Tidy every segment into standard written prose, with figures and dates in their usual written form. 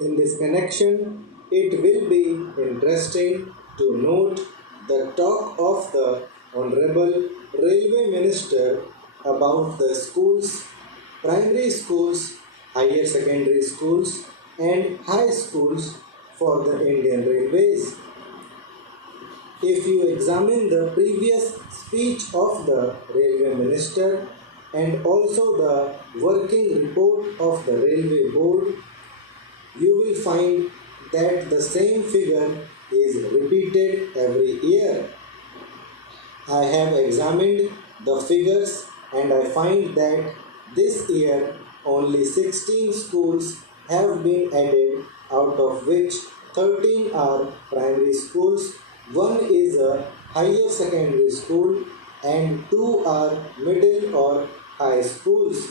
In this connection, it will be interesting to note the talk of the Honorable Railway Minister about the schools, primary schools, higher secondary schools, and high schools for the Indian Railways. If you examine the previous speech of the Railway Minister and also the working report of the Railway Board, you will find that the same figure is repeated every year. I have examined the figures and I find that this year only 16 schools have been added, out of which 13 are primary schools, one is a higher secondary school, and 2 are middle or high schools.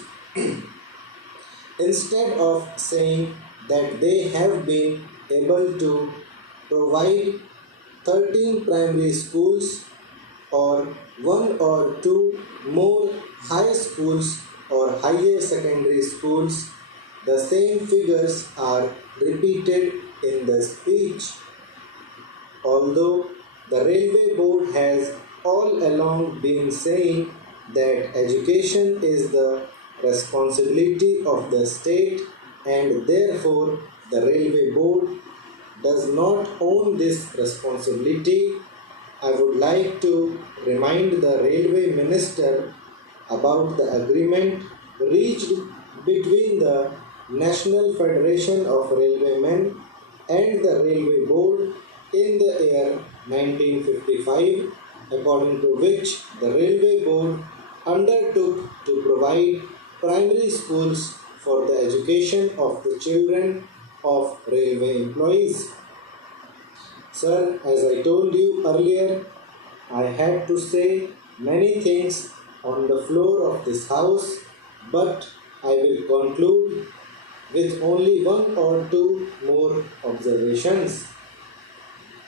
Instead of saying that they have been able to provide 13 primary schools or 1 or 2 more high schools or higher secondary schools, the same figures are repeated in the speech. Although the Railway Board has all along been saying that education is the responsibility of the state and therefore the Railway Board does not own this responsibility, I would like to remind the Railway Minister about the agreement reached between the National Federation of Railwaymen and the Railway Board in the year 1955, according to which the Railway Board undertook to provide primary schools for the education of the children of railway employees. Sir, as I told you earlier, I had to say many things on the floor of this house, but I will conclude with only 1 or 2 more observations.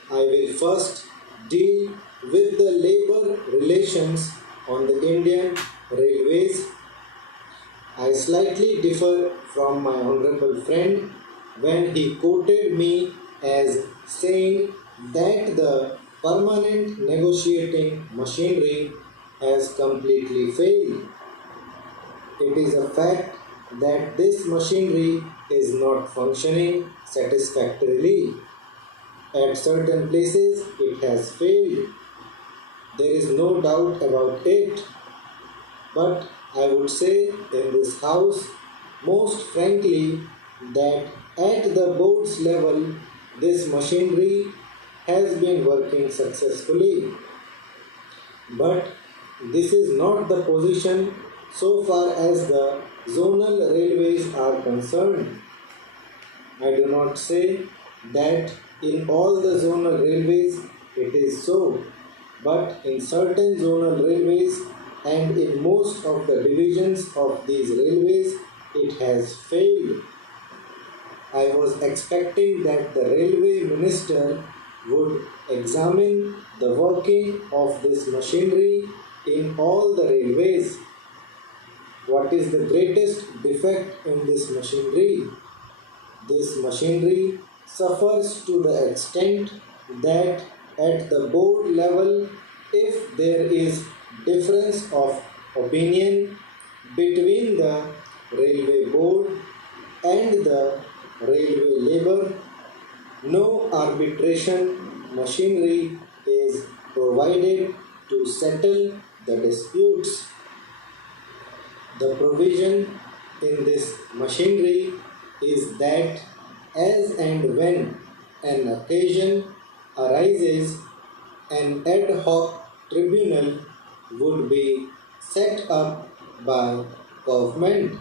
I will first deal with the labor relations on the Indian Railways. I slightly differ from my honorable friend when he quoted me as saying that the permanent negotiating machinery has completely failed. It is a fact that this machinery is not functioning satisfactorily. At certain places it has failed. There is no doubt about it. But I would say in this house, most frankly, that at the board's level, this machinery has been working successfully. But this is not the position so far as the zonal railways are concerned. I do not say that in all the zonal railways it is so, but in certain zonal railways and in most of the divisions of these railways it has failed. I was expecting that the railway minister would examine the working of this machinery in all the railways. What is the greatest defect in this machinery? This machinery suffers to the extent that at the board level, if there is difference of opinion between the railway board and the railway labor, no arbitration machinery is provided to settle the disputes. The provision in this machinery is that as and when an occasion arises, an ad hoc tribunal would be set up by government